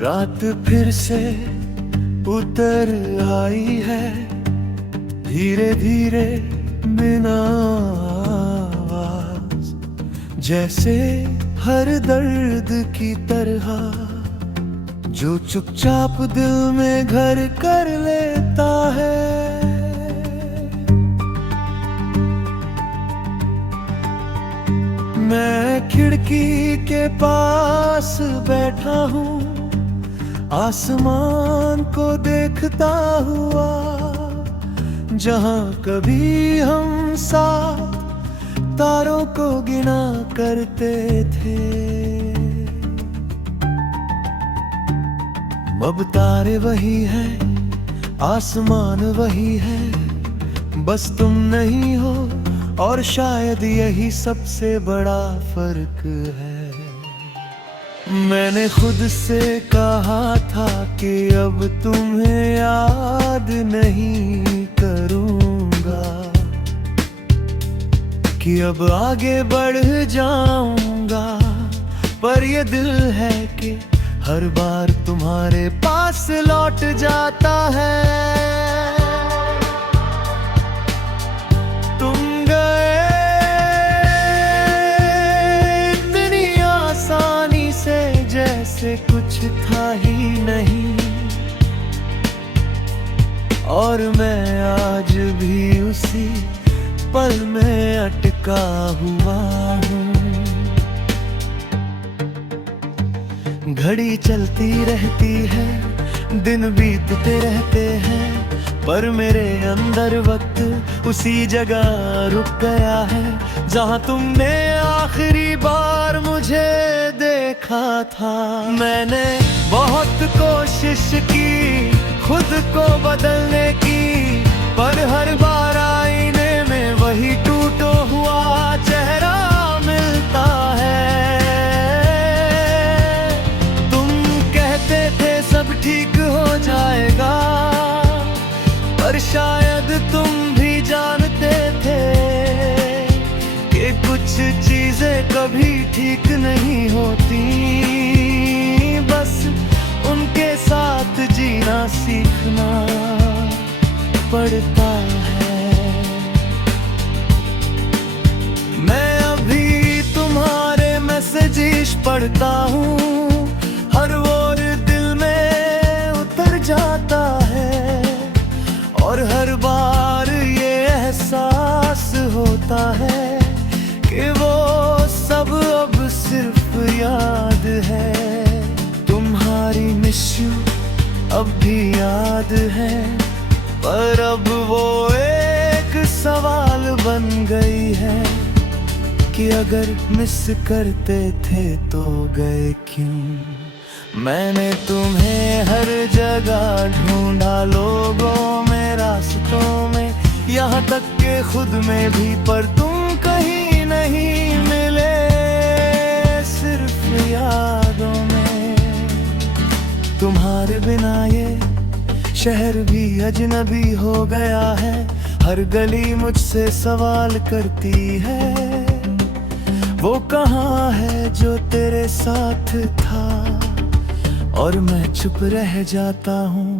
रात फिर से उतर आई है, धीरे धीरे बिना आवाज, जैसे हर दर्द की तरह जो चुपचाप दिल में घर कर लेता है। मैं खिड़की के पास बैठा हूँ, आसमान को देखता हुआ, जहाँ कभी हम साथ तारों को गिना करते थे। अब तारे वही हैं, आसमान वही है, बस तुम नहीं हो, और शायद यही सबसे बड़ा फर्क है। मैंने खुद से कहा था कि अब तुम्हें याद नहीं करूंगा, कि अब आगे बढ़ जाऊंगा, पर ये दिल है कि हर बार तुम्हारे पास लौट जाता है। तुम गए इतनी आसानी से, जैसे कुछ था ही नहीं, और मैं आज भी उसी पल में अटका हुआ हूँ। घड़ी चलती रहती है, दिन बीतते रहते हैं, पर मेरे अंदर वक्त उसी जगह रुक गया है, जहाँ तुमने आखिरी बार मुझे देखा था। मैंने बहुत कोशिश की खुद को बदलने की, पर हर बार आईने में वही टूटा हुआ चेहरा मिलता है। तुम कहते थे सब ठीक हो जाएगा, पर शायद तुम भी जानते थे कि कुछ चीजें कभी ठीक नहीं होती, बस उनके साथ जीना सीखना पड़ता है। मैं अभी तुम्हारे मैसेजेस पढ़ता हूँ, हर वोर दिल में उतर जाता है, और हर बार ये एहसास होता है कि वो सब अब सिर्फ याद है। तुम्हारी मिस यू अब भी याद है, पर अब वो एक सवाल बन गई है कि अगर मिस करते थे तो गए क्यों। मैंने तुम्हें हर जगह ढूंढा, लोगों में, रास्तों में, यहाँ तक के खुद में भी, पर तुम कहीं नहीं मिले, सिर्फ यादों में। तुम्हारे बिना ये शहर भी अजनबी हो गया है, हर गली मुझसे सवाल करती है, वो कहाँ है जो तेरे साथ था, और मैं चुप रह जाता हूँ।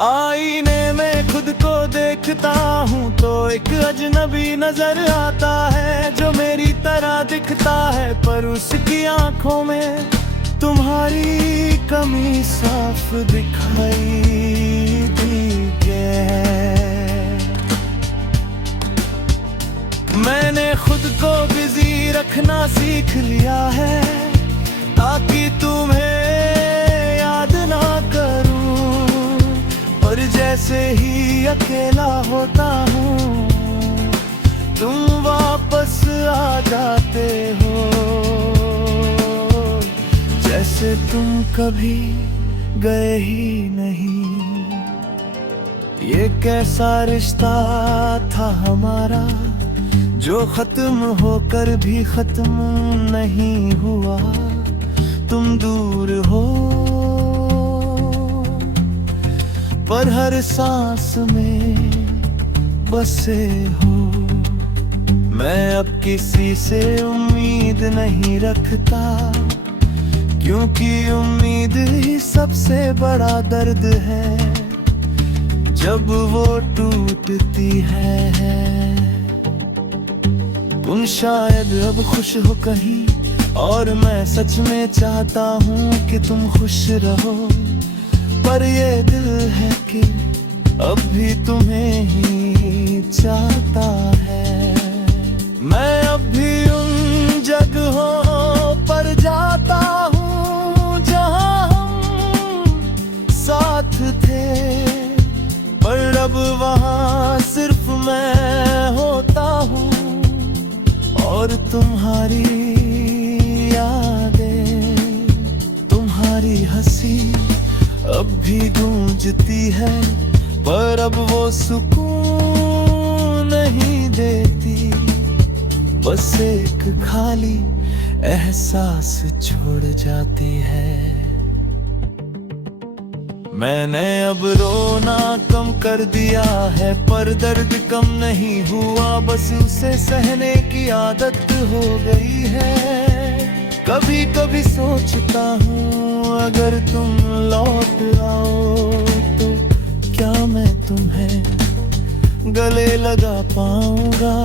आईने में खुद को देखता हूँ तो एक अजनबी नजर आता है, जो मेरी तरह दिखता है, पर उसकी आंखों में तुम्हारी कमी साफ दिखाई दी है। मैंने खुद को बिजी रखना सीख लिया है, ताकि तुम्हें याद ना करूं, और जैसे ही अकेला होता हूँ तुम वापस आ जाते हो, जैसे तुम कभी गए ही नहीं। ये कैसा रिश्ता था हमारा, जो खत्म होकर भी खत्म नहीं हुआ। तुम दूर हो पर हर सांस में बसे हो। मैं अब किसी से उम्मीद नहीं रखता, क्योंकि उम्मीद ही सबसे बड़ा दर्द है जब वो टूटती है। तुम शायद अब खुश हो कहीं, और मैं सच में चाहता हूँ कि तुम खुश रहो, पर ये दिल है कि अब भी तुम्हें ही चाहता है। मैं अब भी उन जगहों पर जाता हूँ जहाँ हम साथ थे, पर अब वहाँ सिर्फ मैं होता हूँ और तुम्हारी यादें, तुम्हारी हंसी अब भी गूंजती है, पर अब वो सुकून नहीं देती, बस एक खाली एहसास छोड़ जाती है। मैंने अब रोना कम कर दिया है, पर दर्द कम नहीं हुआ, बस उसे सहने की आदत हो गई है। कभी कभी सोचता हूँ अगर तुम लौट आओ तो क्या मैं तुम्हें गले लगा पाऊंगा,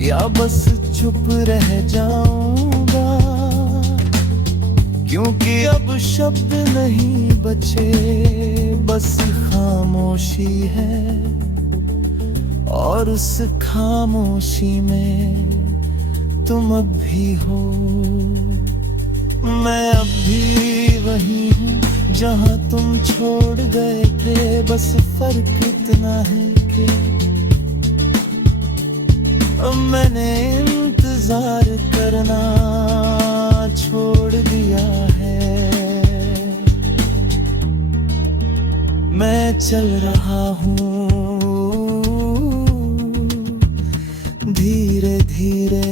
या बस चुप रह जाऊंगा, क्योंकि अब शब्द नहीं बचे, बस खामोशी है, और उस खामोशी में तुम अब भी हो। मैं अब भी वही हूँ जहाँ तुम छोड़ गए थे, बस फर्क इतना है कि अब मैंने इंतजार करना छोड़ दिया है। मैं चल रहा हूँ धीरे धीरे,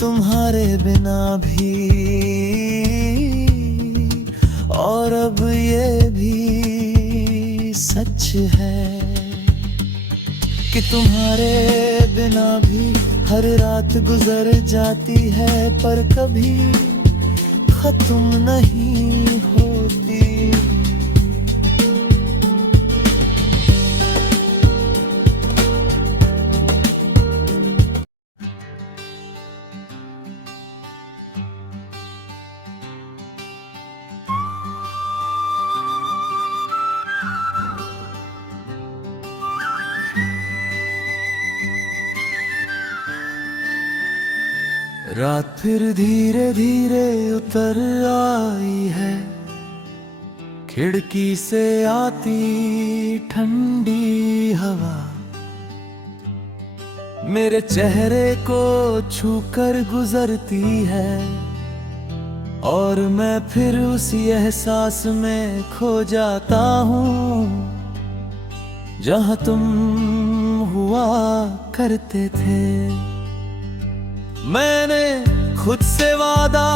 तुम्हारे बिना भी, और अब ये भी सच है कि तुम्हारे बिना भी हर रात गुजर जाती है, पर कभी खत्म नहीं होती। रात फिर धीरे धीरे उतर आई है, खिड़की से आती ठंडी हवा मेरे चेहरे को छूकर गुजरती है, और मैं फिर उसी एहसास में खो जाता हूँ जहाँ तुम हुआ करते थे। मैंने खुद से वादा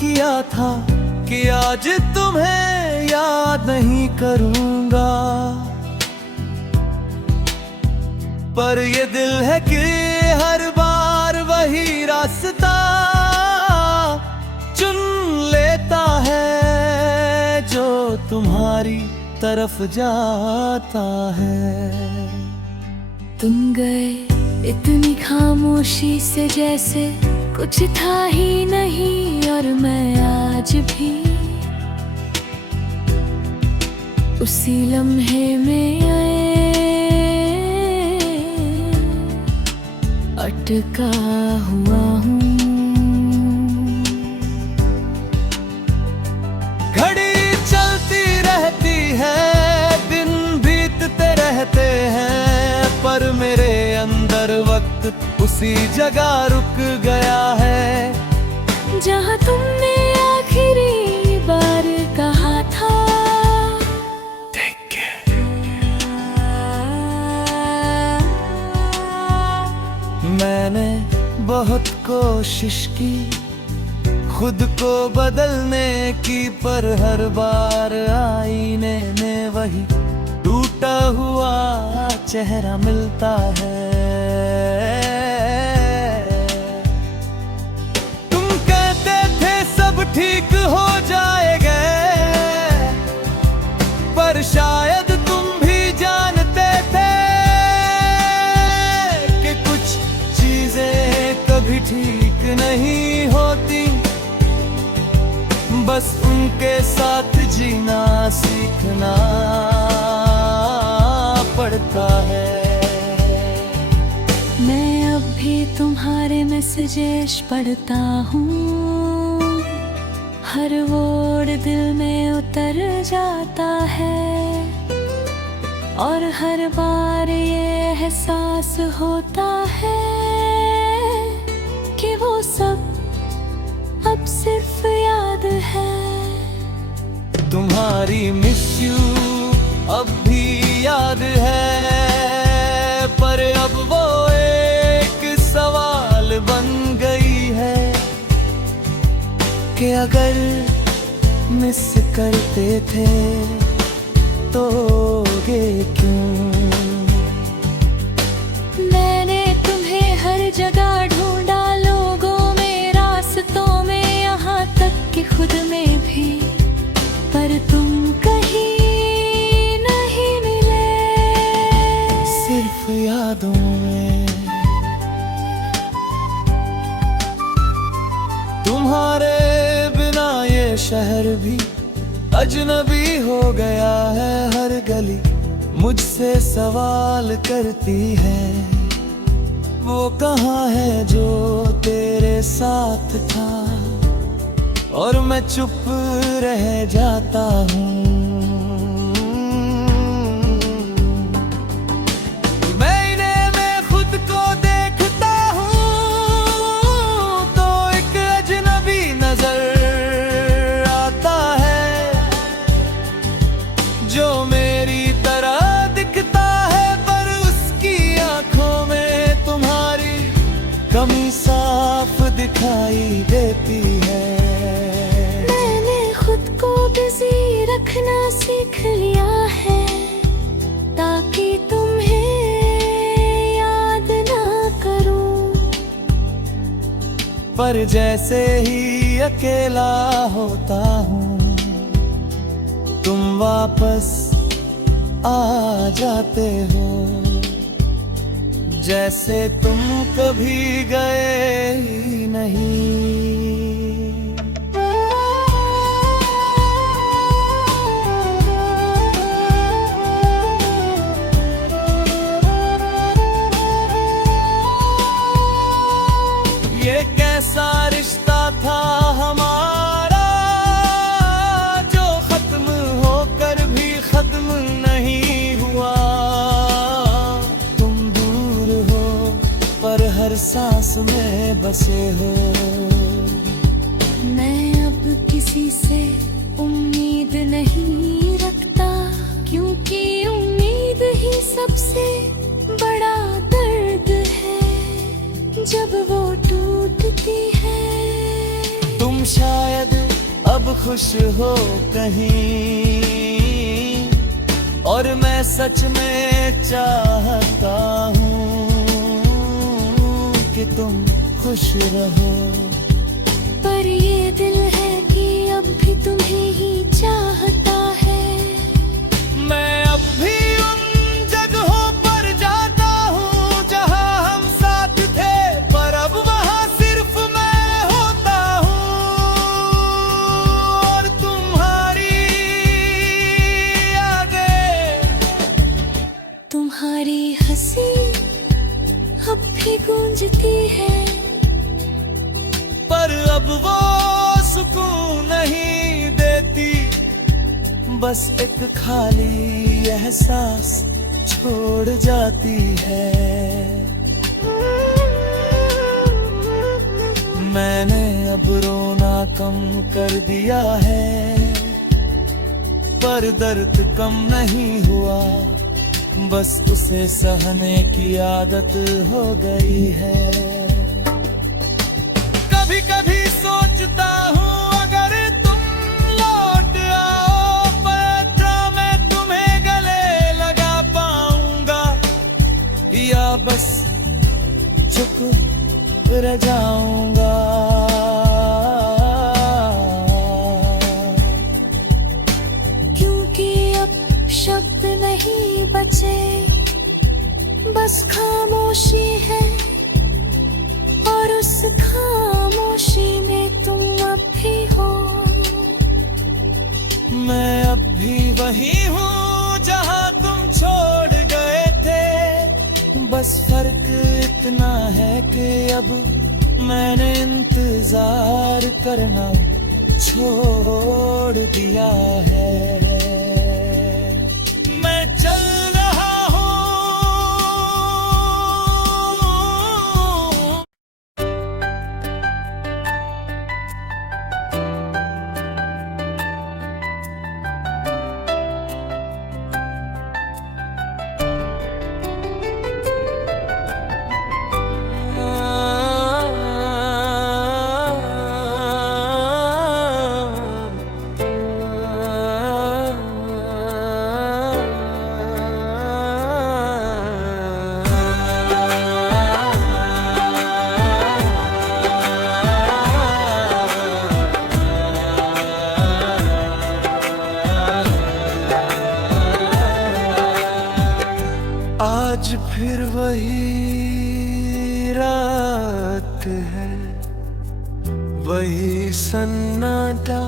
किया था कि आज तुम्हें याद नहीं करूंगा, पर ये दिल है कि हर बार वही रास्ता चुन लेता है जो तुम्हारी तरफ जाता है। तुम गए इतनी खामोशी से जैसे कुछ था ही नहीं, और मैं आज भी उसी लम्हे में अटका हुआ हूँ। घड़ी चलती रहती है, दिन बीतते रहते हैं, पर मेरे अंदर वक्त उसी जगह रुक गया है जहाँ तुमने आखिरी बार कहा था मैंने बहुत कोशिश की खुद को बदलने की, पर हर बार आईने में वही टूटा हुआ चेहरा मिलता है। तुम भी ठीक नहीं होती, बस उनके साथ जीना सीखना पड़ता है। मैं अब भी तुम्हारे मैसेजेस पढ़ता हूँ, हर वर्ड दिल में उतर जाता है, और हर बार ये एहसास होता है कि वो सब अब सिर्फ याद है। तुम्हारी मिस यू अब भी याद है, पर अब वो एक सवाल बन गई है कि अगर मिस करते थे तो गे क्यों? मैंने तुम्हें हर जगह ढूंढा, लोगों में, रास्तों में, यहाँ तक कि खुद में भी, पर तुम कहीं नहीं मिले। सिर्फ यादों में तुम्हारे बिना ये शहर भी अजनबी हो गया है। हर गली मुझसे सवाल करती है, वो कहाँ है जो तेरे साथ था, और मैं चुप रह जाता हूँ। महीने में खुद को देखता हूँ तो एक अजनबी नजर आता है, जो मेरी तरह दिखता है, पर उसकी आंखों में तुम्हारी कमी साफ दिखाई देती है। मैंने खुद को बिजी रखना सीख लिया है, ताकि तुम्हें याद ना करूं, पर जैसे ही अकेला होता हूँ तुम वापस आ जाते हो, जैसे तुम कभी गए ही नहीं। ये कैसा रिश्ता था हमारा, जो खत्म होकर भी खत्म नहीं हुआ। तुम दूर हो पर हर सांस में बसे हो। मैं अब किसी से उम्मीद नहीं रखता, क्योंकि उम्मीद ही सबसे बड़ा दर्द है जब वो टूटती है। तुम शायद अब खुश हो कहीं, और मैं सच में चाहता हूँ कि तुम खुश रहो, पर ये दिल है कि अब भी तुम्हें ही चाहता है। मैं अब भी उन जगहों पर जाता हूँ जहाँ हम साथ थे, पर अब वहाँ सिर्फ मैं होता हूँ, और तुम्हारी यादें, तुम्हारी हंसी अब भी गूंजती है, पर अब वो सुकून नहीं देती, बस एक खाली एहसास छोड़ जाती है। मैंने अब रोना कम कर दिया है, पर दर्द कम नहीं हुआ, बस उसे सहने की आदत हो गई है। कभी कभी सोचता हूँ अगर तुम लौट आओ, पता मैं तुम्हें गले लगा पाऊंगा, या बस चुप रह जाऊंगा। क्योंकि अब शब्द नहीं बचे, बस खामोशी है, और उस वही हूँ जहाँ तुम छोड़ गए थे। बस फर्क इतना है कि अब मैंने इंतजार करना छोड़ दिया है। मैं चल रहा हूँ। आज फिर वही रात है, वही सन्नाटा,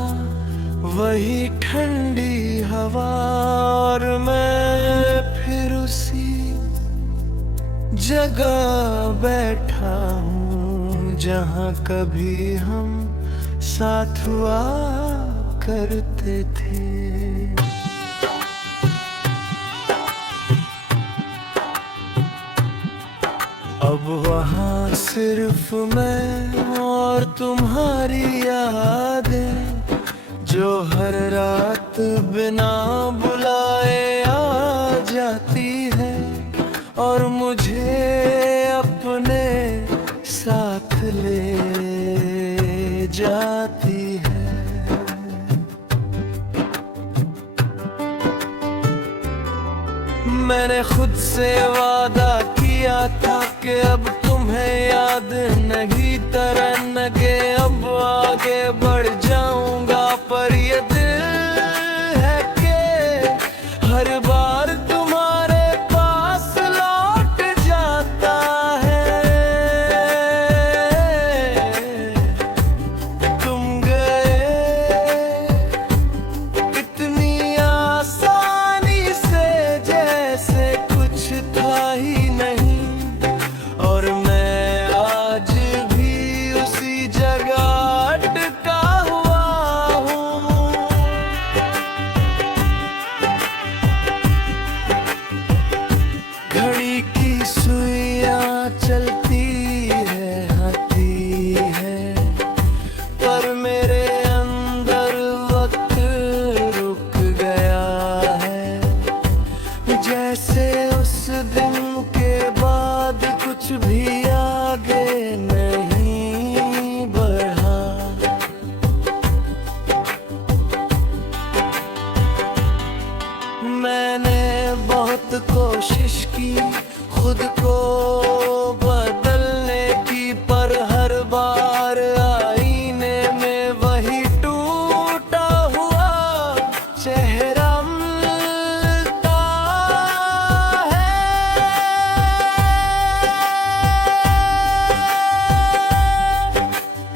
वही ठंडी हवा, और मैं फिर उसी जगह बैठा हूँ जहाँ कभी हम साथ हुआ करते थे। अब वहाँ सिर्फ मैं और तुम्हारी यादें, जो हर रात बिना बुलाए आ जाती है और मुझे अपने साथ ले जाती है। मैंने खुद से वादा किया था कि अब तुम्हें याद नहीं तरन्नगे, अब आगे बढ़ जाऊंगा, पर ये दिल है कि हर बार तुम्हारे पास लौट जाता है। तुम गए इतनी आसानी से जैसे कुछ था ही नहीं, और मैं आज भी उसी जगह अटका हुआ हूँ। घड़ी की सुइयां चलती है, आती है, पर मेरे अंदर वक्त रुक गया है, जैसे उस दिन के बाद कुछ भी आगे नहीं बढ़ा। मैंने बहुत कोशिश की खुद को बदलने की, पर हर बार आईने में वही टूटा हुआ चेहरा मिलता है।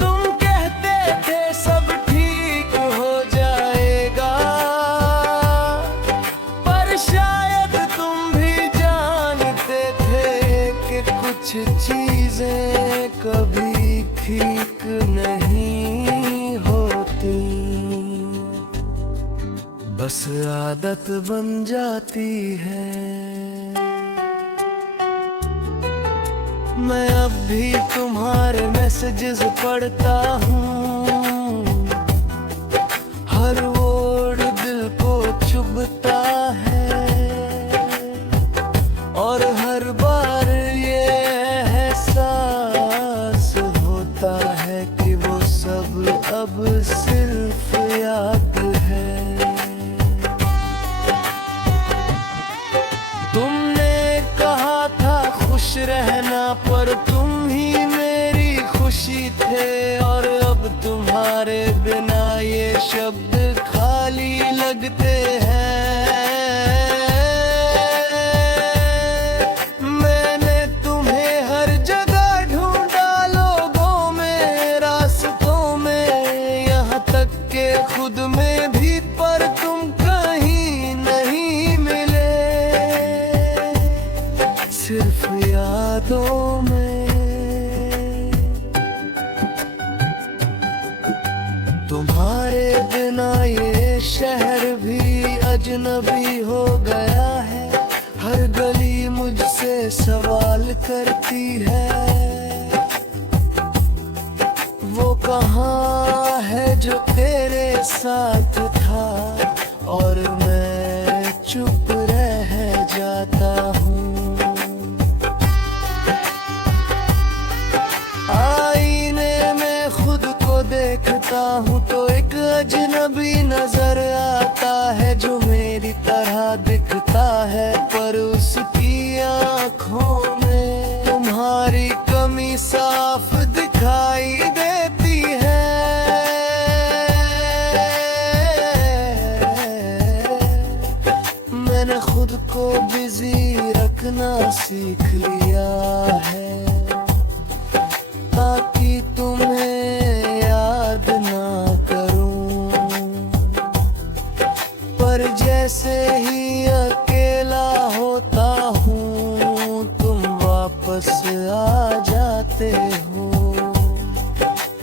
तुम कहते थे सब ठीक हो जाएगा, पर शायद तुम भी जानते थे कि कुछ चीजें कभी ठीक नहीं होती, बस आदत बन जाती है। मैं अब भी तुम्हारे मैसेजेस पढ़ता हूँ, हर वर्ड दिल को चुभता है, और हर बार ये एहसास होता है कि वो सब अब सिर्फ याद है। तुमने कहा था खुश रहना, पर तुम ही मेरी खुशी थे, और अब तुम्हारे बिना ये शब्द खाली लगते हैं। मैंने तुम्हें हर जगह ढूंढा, लोगों में, रास्तों में, यहाँ तक के खुद में भी, पर तुम कहीं जो तेरे साथ था और मैं चुप रह जाता हूँ। आईने में खुद को देखता हूँ तो एक अजनबी नजर आता है जो मेरी तरह दिखता है, पर उसकी आँखों में तुम्हारी कमी साफ दिखाई देती है। मैंने खुद को बिजी रखना सीख लिया है ताकि तुम्हें याद ना करूं, पर जैसे ही अकेला होता हूँ तुम वापस आ जाते हो,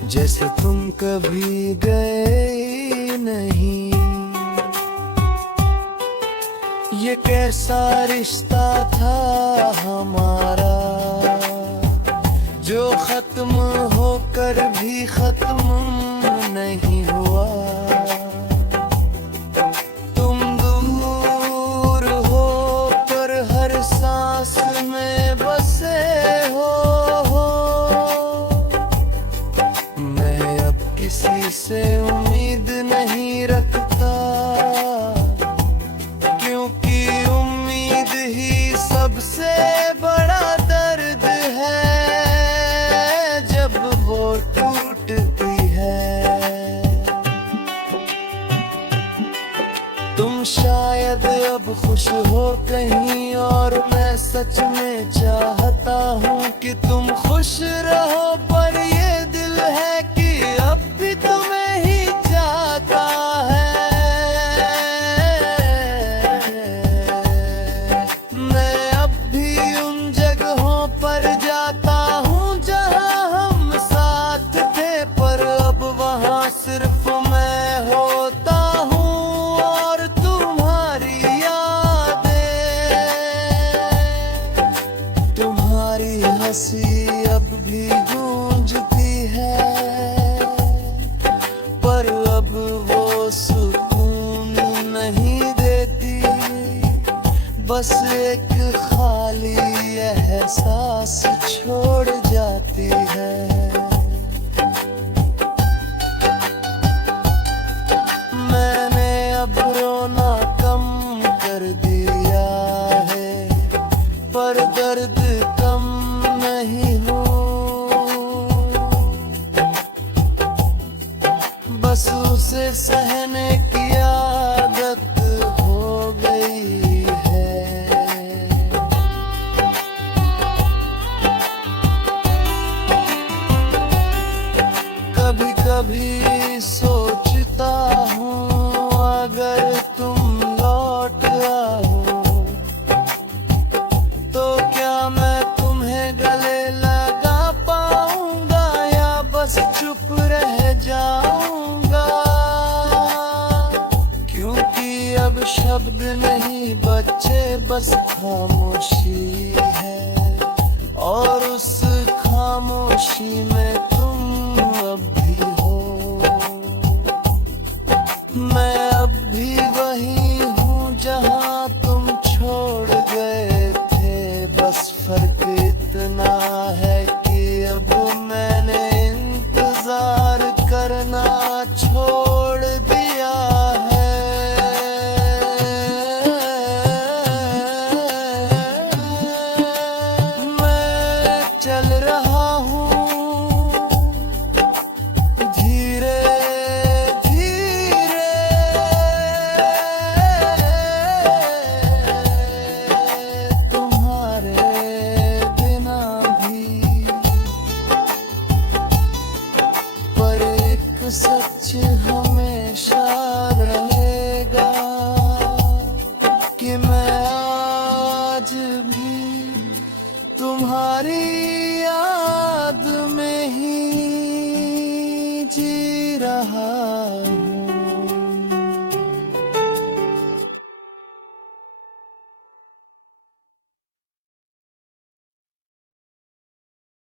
जैसे तुम कभी गए ही नहीं। ये कैसा रिश्ता था हमारा जो खत्म होकर भी खत्म नहीं हुआ। तुम दूर हो पर हर सांस में बसे हो। मैं अब किसी से उम्मीद नहीं रखता क्योंकि उम्मीद ही सबसे बड़ा दर्द है जब वो टूटती है। तुम शायद अब खुश हो कहीं और मैं सच में चाहता हूँ कि तुम खुश रहो, पर ये दिल है कि अब भी तुम्हें ही चाहता है। मैं अब भी उन जगहों पर जाता हूँ जहाँ हम साथ थे, पर अब वहाँ सिर्फ मैं होता हूँ और तुम्हारी यादें। तुम्हारी हंसी अब भी गूंजती है, पर अब वो सुकून नहीं देती, बस एक खाली एहसास छोड़ जाती है। मैंने अब रोना कम कर दिया है, पर दर्द कम नहीं हूँ, बस उसे सहने की आदत हो गई है। कभी कभी सोचता हूँ अगर तुम लौट आओ तो क्या मैं तुम्हें गले लगा पाऊंगा या बस चुप रह जाऊंगा, क्योंकि अब शब्द नहीं बचे बस खामोशी है और उस खामोशी में तुम अब भी हो। मैं अब भी वही हूँ जहाँ तुम छोड़ गए थे, बस फर्क इतना है कि अब मैंने इंतजार करना छोड़ दिया है। मैं चल रहा हूँ धीरे धीरे, तुम्हारे बिना भी, पर एक